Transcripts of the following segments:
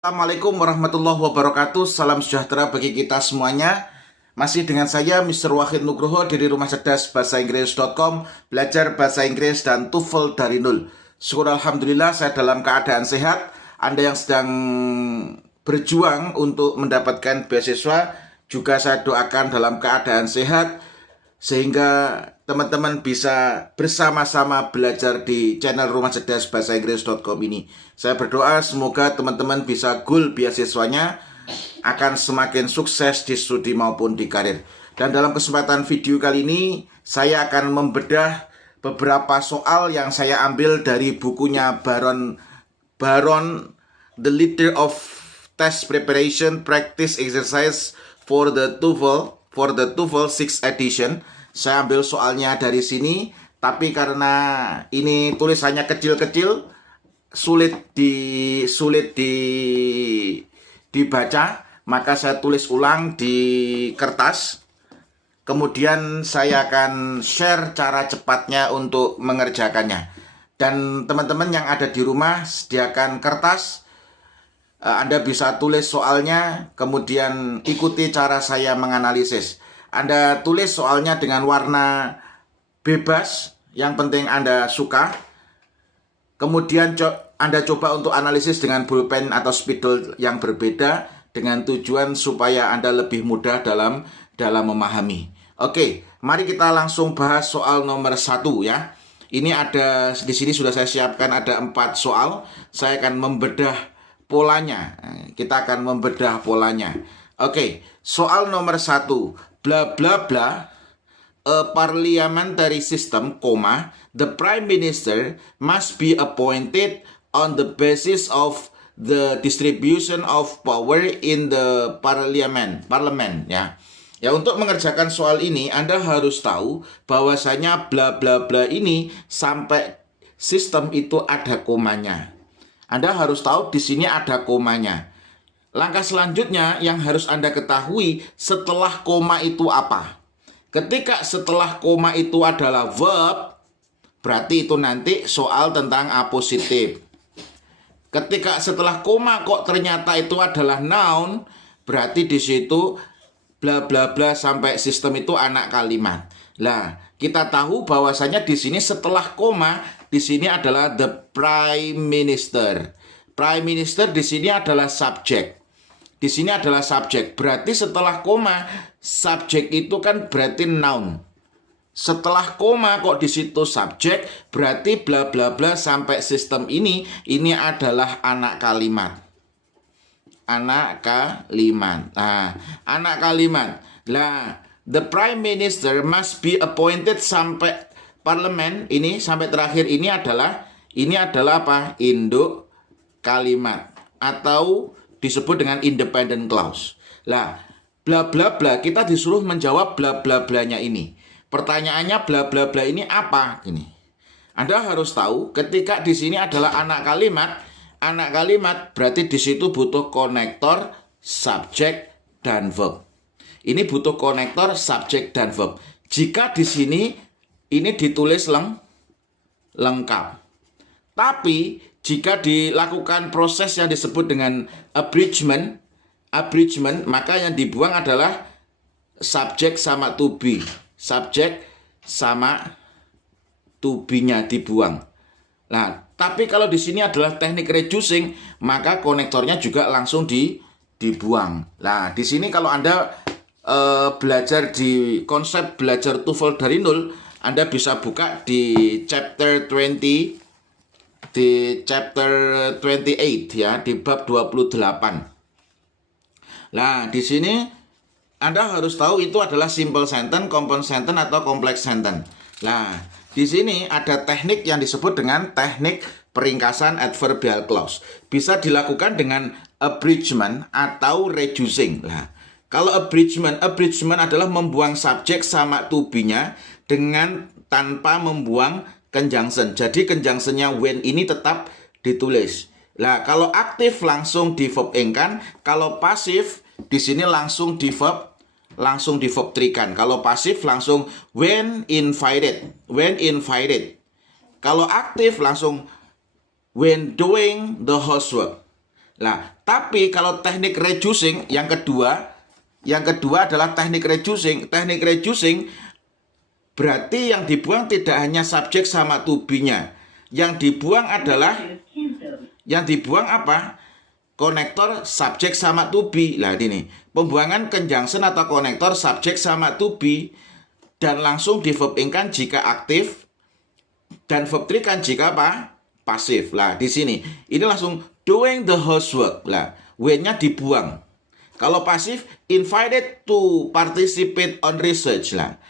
Assalamualaikum warahmatullahi wabarakatuh. Salam sejahtera bagi kita semuanya. Masih dengan saya Mr. Wahid Nugroho dari Rumah Cerdas Bahasa Inggris.com, belajar bahasa Inggris dan TOEFL dari nol. Syukur alhamdulillah saya dalam keadaan sehat. Anda yang sedang berjuang untuk mendapatkan beasiswa juga saya doakan dalam keadaan sehat, sehingga teman-teman bisa bersama-sama belajar di channel Rumah Cerdas Bahasa Inggris.com ini. Saya berdoa semoga teman-teman bisa goal beasiswanya akan semakin sukses di studi maupun di karir. Dan dalam kesempatan video kali ini saya akan membedah beberapa soal yang saya ambil dari bukunya Baron The Leader of Test Preparation Practice Exercise for the TOEFL 6th edition. Saya ambil soalnya dari sini, tapi karena ini tulisannya kecil-kecil, sulit dibaca, maka saya tulis ulang di kertas. Kemudian saya akan share cara cepatnya untuk mengerjakannya. Dan teman-teman yang ada di rumah, sediakan kertas. Anda bisa tulis soalnya, kemudian ikuti cara saya menganalisis. Anda tulis soalnya dengan warna bebas, yang penting Anda suka. Kemudian Anda coba untuk analisis dengan pulpen atau spidol yang berbeda, dengan tujuan supaya Anda lebih mudah dalam memahami. Oke, mari kita langsung bahas soal nomor 1 ya. Ini ada di sini sudah saya siapkan ada 4 soal. Saya akan membedah polanya. Kita akan membedah polanya. Oke, soal nomor 1. Bla bla bla, a parliamentary system, the prime minister must be appointed on the basis of the distribution of power in the parliament ya. Ya, untuk mengerjakan soal ini Anda harus tahu bahwasanya bla bla bla ini sampai sistem itu ada komanya. Anda harus tahu di sini ada komanya. Langkah selanjutnya yang harus Anda ketahui setelah koma itu apa. Ketika setelah koma itu adalah verb, berarti itu nanti soal tentang apositif. Ketika setelah koma kok ternyata itu adalah noun, berarti di situ bla bla bla sampai sistem itu anak kalimat. Lah, kita tahu bahwasanya di sini setelah koma, di sini adalah the prime minister. Prime minister di sini adalah subjek. Di sini adalah subjek. Berarti setelah koma, subjek itu kan berarti noun. Setelah koma kok di situ subjek, berarti bla bla bla sampai sistem ini adalah anak kalimat. Anak kalimat. Nah, anak kalimat. Lah, the prime minister must be appointed sampai parlemen ini sampai terakhir ini adalah apa? Induk kalimat atau disebut dengan independent clause. Lah, bla bla bla kita disuruh menjawab bla bla blanya ini. Pertanyaannya bla bla bla ini apa? Gini. Anda harus tahu ketika di sini adalah anak kalimat berarti di situ butuh konektor, subjek dan verb. Ini butuh konektor, subjek dan verb. Jika di sini ini ditulis lengkap. Tapi jika dilakukan proses yang disebut dengan abridgment, maka yang dibuang adalah subjek sama to be. Subjek sama to be-nya dibuang. Nah, tapi kalau di sini adalah teknik reducing, maka konektornya juga langsung dibuang. Nah, di sini kalau Anda belajar di konsep belajar TOEFL dari nol, Anda bisa buka di chapter 20. Di chapter 28 ya, di bab 28. Nah, di sini Anda harus tahu itu adalah simple sentence, compound sentence atau complex sentence. Nah, di sini ada teknik yang disebut dengan teknik peringkasan adverbial clause. Bisa dilakukan dengan abridgment atau reducing. Nah, kalau abridgment adalah membuang subjek sama to be-nya dengan tanpa membuang conjunction. Jadi conjunctionnya when ini tetap ditulis. Nah, kalau aktif langsung di verb engkan, kalau pasif di sini langsung di verb trikan. Kalau pasif langsung when invited. Kalau aktif langsung when doing the housework. Nah, tapi kalau teknik reducing yang kedua adalah teknik reducing. Teknik reducing berarti yang dibuang tidak hanya subjek sama to be-nya. Yang dibuang apa? Konektor subjek sama to be. Nah, ini pembuangan conjunction atau konektor subjek sama to be dan langsung di verb ing kan jika aktif dan verb 3 kan jika apa? Pasif. Lah, di sini ini langsung doing the housework. Lah, when-nya dibuang. Kalau pasif, invited to participate on research. Lah,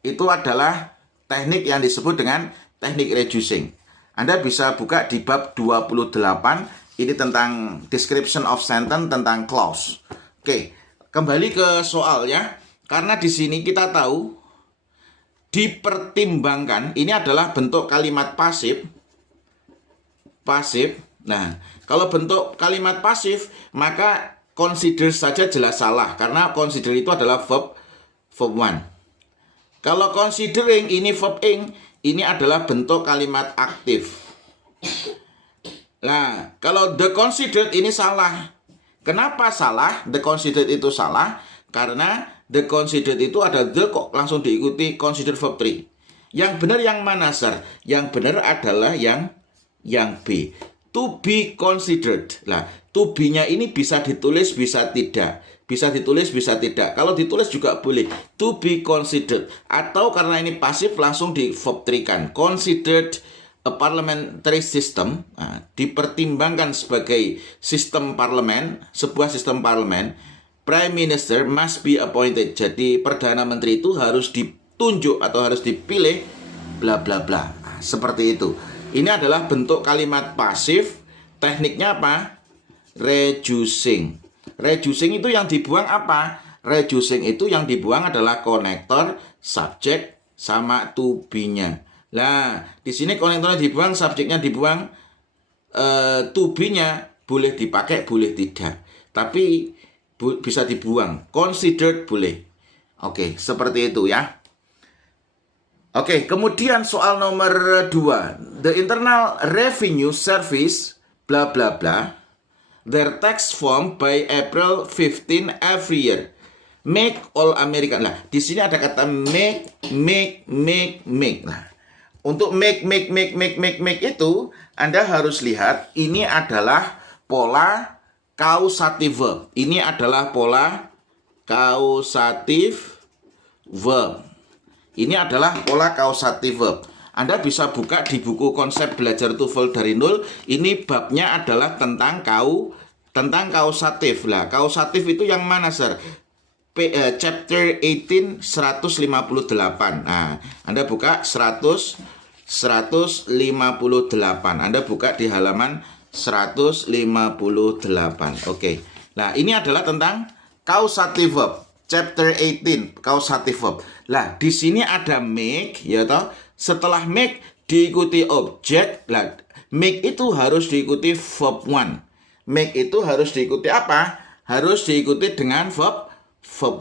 itu adalah teknik yang disebut dengan teknik reducing. Anda bisa buka di bab 28. Ini tentang description of sentence, tentang clause. Oke, kembali ke soalnya. Karena di sini kita tahu dipertimbangkan ini adalah bentuk kalimat pasif. Nah, kalau bentuk kalimat pasif, maka consider saja jelas salah karena consider itu adalah verb 1. Kalau considering ini verb ing, ini adalah bentuk kalimat aktif. Nah, kalau the considered ini salah. Kenapa salah? The considered itu salah karena the considered itu ada the kok langsung diikuti considered verb 3. Yang benar yang mana, Sir? Yang benar adalah yang B. To be considered. Lah, to be-nya ini bisa ditulis, bisa tidak. Bisa ditulis, bisa tidak. Kalau ditulis juga boleh. To be considered. Atau karena ini pasif langsung di verb 3 kan. Considered a parliamentary system, dipertimbangkan sebagai sistem parlemen, sebuah sistem parlemen. Prime Minister must be appointed. Jadi Perdana Menteri itu harus ditunjuk atau harus dipilih bla bla bla. Seperti itu. Ini adalah bentuk kalimat pasif. Tekniknya apa? Reducing. Reducing itu yang dibuang apa? Reducing itu yang dibuang adalah konektor, subjek, sama to be-nya. Nah, di sini konektornya dibuang, subjeknya dibuang, to be-nya boleh dipakai, boleh tidak. Tapi bisa dibuang. Considered boleh. Oke, seperti itu ya. Oke, kemudian soal nomor 2. The Internal Revenue Service, bla bla bla, their tax form by April 15 every year. Make all American. Nah, di sini ada kata make. Nah, untuk make itu Anda harus lihat ini adalah pola causative verb. Ini adalah pola causative verb. Ini adalah pola causative verb. Anda bisa buka di buku konsep belajar TOEFL dari nol. Ini babnya adalah tentang causative. Lah, causative itu yang mana, Sir? Chapter 18 158. Nah, Anda buka 158. Anda buka di halaman 158. Oke. Nah, ini adalah tentang causative verb. Chapter 18 causative verb. Lah, di sini ada make, ya toh. Setelah make diikuti objek. Lah, make itu harus diikuti verb 1. Make itu harus diikuti apa? Harus diikuti dengan verb 1.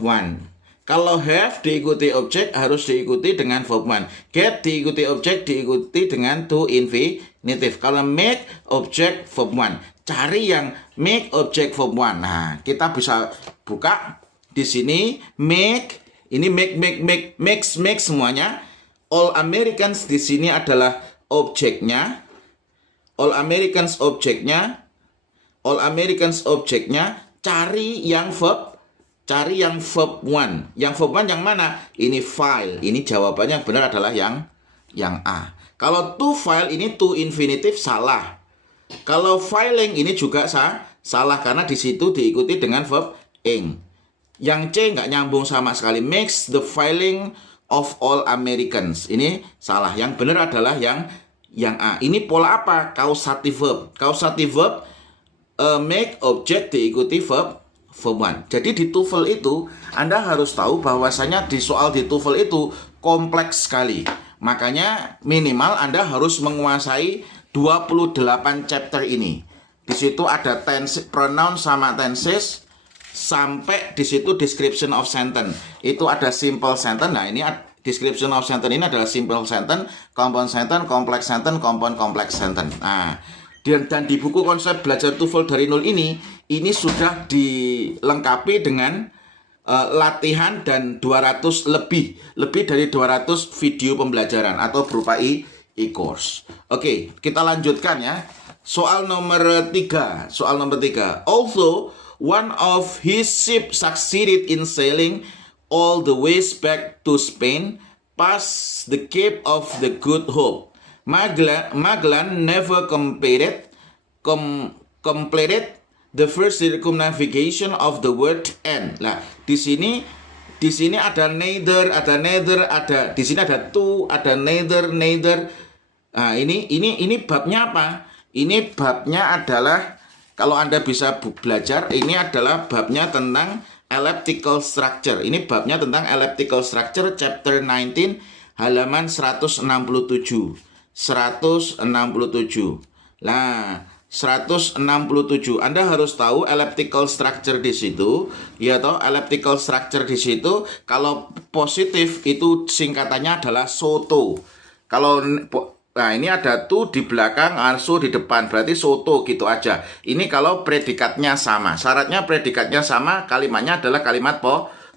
Kalau have diikuti objek harus diikuti dengan verb 1. Get diikuti objek diikuti dengan to infinitive. Kalau make objek verb 1. Cari yang make objek verb 1. Nah, kita bisa buka di sini make, ini make semuanya. All Americans di sini adalah objeknya. All Americans objeknya. Cari yang verb 1. Yang verb 1 yang mana? Ini file. Ini jawabannya yang benar adalah yang A. Kalau to file ini to infinitive salah. Kalau filing ini juga salah karena di situ diikuti dengan verb ing. Yang C nggak nyambung sama sekali. Makes the filing of all Americans. Ini salah. Yang benar adalah yang A. Ini pola apa? Causative verb. Causative verb make object diikuti verb 1. Jadi di TOEFL itu Anda harus tahu bahwasanya di soal di TOEFL itu kompleks sekali. Makanya minimal Anda harus menguasai 28 chapter ini. Di situ ada tense, pronoun sama tenses, sampai di situ description of sentence. Itu ada simple sentence. Nah, ini description of sentence ini adalah simple sentence, compound sentence, complex sentence, compound complex sentence. Nah, Dan di buku konsep belajar TOEFL dari nol ini sudah dilengkapi dengan latihan dan 200 lebih dari 200 video pembelajaran atau berupa e-course. Oke, kita lanjutkan ya. Soal nomor 3. Although one of his ship succeeded in sailing all the ways back to Spain, past the Cape of the Good Hope, Magellan never completed the first circumnavigation of the world end. Nah, di sini ada neither, di sini ada to, ada neither. Nah, ini babnya apa? Ini babnya adalah, kalau Anda bisa belajar, ini adalah babnya tentang elliptical structure. Ini babnya tentang elliptical structure, chapter 19, halaman 167. Nah, 167. Anda harus tahu elliptical structure di situ, ya toh, elliptical structure di situ kalau positif itu singkatannya adalah SOTO. Nah, ini ada to di belakang, so di depan, berarti SOTO gitu aja. Ini kalau predikatnya sama. Syaratnya predikatnya sama, kalimatnya adalah kalimat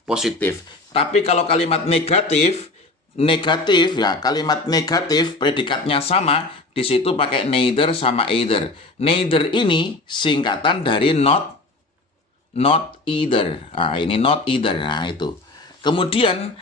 positif. Tapi kalau kalimat negatif ya, kalimat negatif predikatnya sama, di situ pakai neither sama either. Neither ini singkatan dari not either. Nah, ini not either. Nah, itu. Kemudian